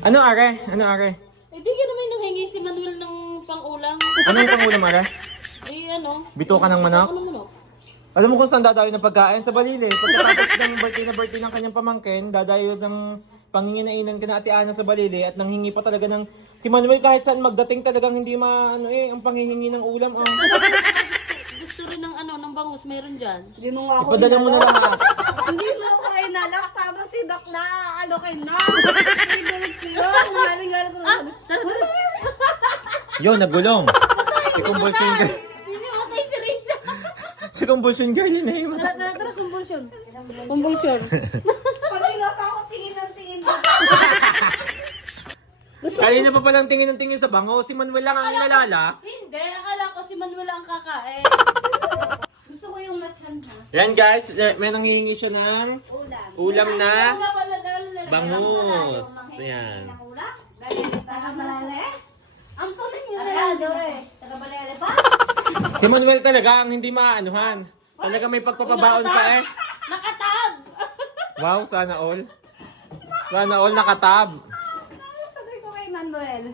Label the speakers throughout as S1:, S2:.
S1: Ano are? Ano are?
S2: Hindi ka naman nanghingi si Manuel ng pang-ulam.
S1: Ano yung pangulam are?
S2: Ano?
S1: Bito ka ng manok?
S2: Bito ka ng manok.
S1: Alam mo kung saan dadayo ng pagkain? Sa Balili. Pagkatapos ng birthday ng kanyang pamangkin, dadayo ng panginginainan ka na Ate Ana sa Balili at nanghingi pa talaga ng... Si Manuel kahit saan magdating talagang hindi ang panghihingi ng ulam. Oh.
S2: Gusto rin ng ng bangus, meron dyan.
S3: Hindi mo nga ako
S1: Ipadala mo na lahat.
S3: Hindi mo ako inalak. Tapos si Doc na ano kay na. Sinulit ko yun. Galing-galing ko na.
S1: Yo, nagulong. Si Convulsion Girl.
S2: Hindi matay si Risa.
S1: Si Convulsion Girl yun eh.
S2: Tara, convulsion. Convulsion.
S3: Pag-ingat ako, tingin ng tingin mo.
S1: Kanina pa palang tingin ng tingin sa bango. Si Manuel lang ang inalala.
S2: Hindi, akala ko si Manuel ang kakain.
S3: Gusto ko yung matchan ha.
S1: Yan guys, may nanghihingi siya ng ulam na bangus. Yan.
S3: Ulam? Taga-balale? Ang tuloy nyo na yan, Dore. Taga-balale ba?
S1: Si Manuel talaga ang hindi maaanuhan. Talaga may pagpapabaon pa eh.
S2: Nakatab!
S1: Wow, sana all. Sana all nakatab.
S3: Sabi ko kay Manuel.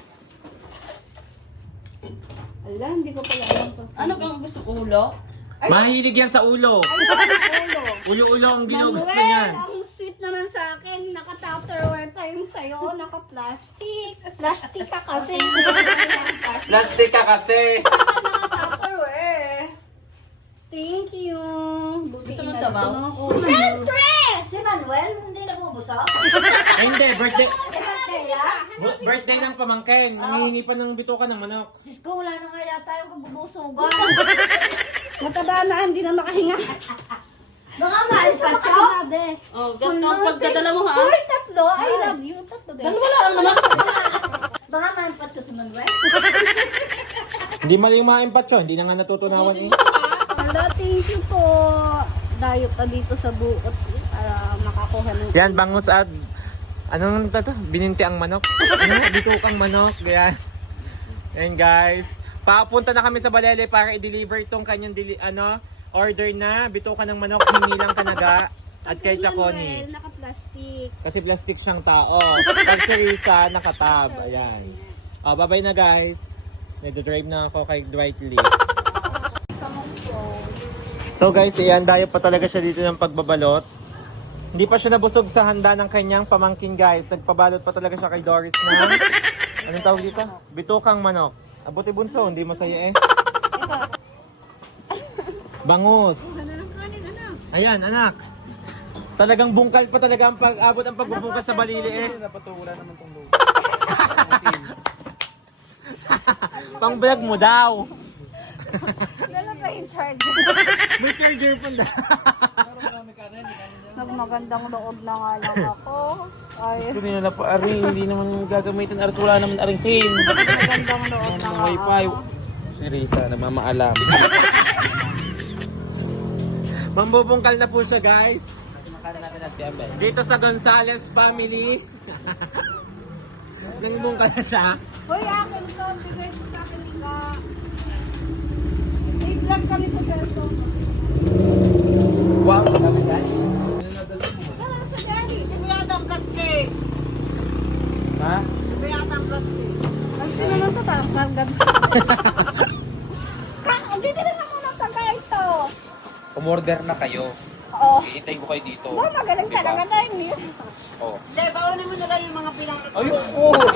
S3: Ala, hindi ko pala alam pa.
S2: Ano kang gusto ulo?
S1: Mahilig yan sa ulo.
S3: Ulo.
S1: Ulo-ulo ang ginugusto
S3: Manuel,
S1: niyan.
S3: ang sweet naman sa akin. Naka-tupperware tayong sa'yo. Naka-plastic. Plastic ka kasi.
S1: Plastic ka kasi.
S3: Naka-tupperware. Thank you.
S2: Gusto mo sabaw?
S3: Siyempre!
S4: Si Manuel, hindi nabubusok?
S1: Ay, hindi, birthday.
S4: Birthday ah?
S1: Birthday ng pamangkin. Nangihingi pa ng bituka ng manok.
S4: Diyos ko, wala na nga yata yung kabubusugan.
S3: Mataba na, hindi na makahinga.
S4: Baka maalis pa siya?
S2: Oh, ganito ang pagdadala mo ha?
S3: Uy, tatlo. I love you. Tatlo din.
S2: Dalawa lang naman.
S4: Baka maalis pa siya si Manuel?
S1: Hindi mali yung mga empatyo. Hindi na nga natutunawan eh.
S3: Hello, thank you po. Dayo pa dito sa buot para makakuha ng...
S1: Yan, bangus at... Anong tato? Bininti ang manok. Ano? Bitukang manok. Yan. Yan guys. Papunta na kami sa Balele para i-deliver itong kanyang order na bituka ng manok, hinilang kanaga at kay Chaconi.
S3: Naka-plastic.
S1: Kasi plastic siyang tao. Pag si Risa, nakatab. Ayan. Oh, bye-bye na guys. Nag-drive na ako kay Dwightley. So guys, ayan, dayo pa talaga siya dito ng pagbabalot. Hindi pa siya nabusog sa handa ng kanyang pamangkin guys. Nagpabalot pa talaga siya kay Doris na... Anong tawag dito? Bitukang manok. Abuti bunso, hindi masaya eh. Bangus. Ayan, anak. Talagang bungkal pa talaga ang pag-abot ang pagbubungkas sa Balili eh. Napatula naman tong lupa. Pang-vlog mo daw.
S3: Dala ba yung charger?
S1: May charger pa na.
S3: Nagmagandang loob na nga lang ako. Ay,
S5: Ito nila na po, Ari, hindi naman gagamitin. Ari, wala naman aring SIM.
S3: magandang loob na nga
S5: Wi-Fi.
S3: ako.
S5: Si Risa, nagmamaalam.
S1: Mambubungkal na po siya guys.
S5: Makanan natin at Abel.
S1: Dito sa Gonzales family. Nangbungkal na siya.
S3: Hoy, akin to. Bigay mo sa akin ika. I-vlog kami sa cellphone.
S5: Wow, sabi ka?
S3: Wala sa daddy.
S5: Ha?
S3: Ang sino nang tatanggal? Dito na muna taga ito.
S5: Umorder na kayo.
S3: Oo.
S5: Iintay ko kayo dito.
S3: Oh, magaling
S5: Diba?
S3: talaga na yun.
S5: Oh.
S2: Hindi, bawalin mo na lang yung mga pinang...
S5: Ayun, oh!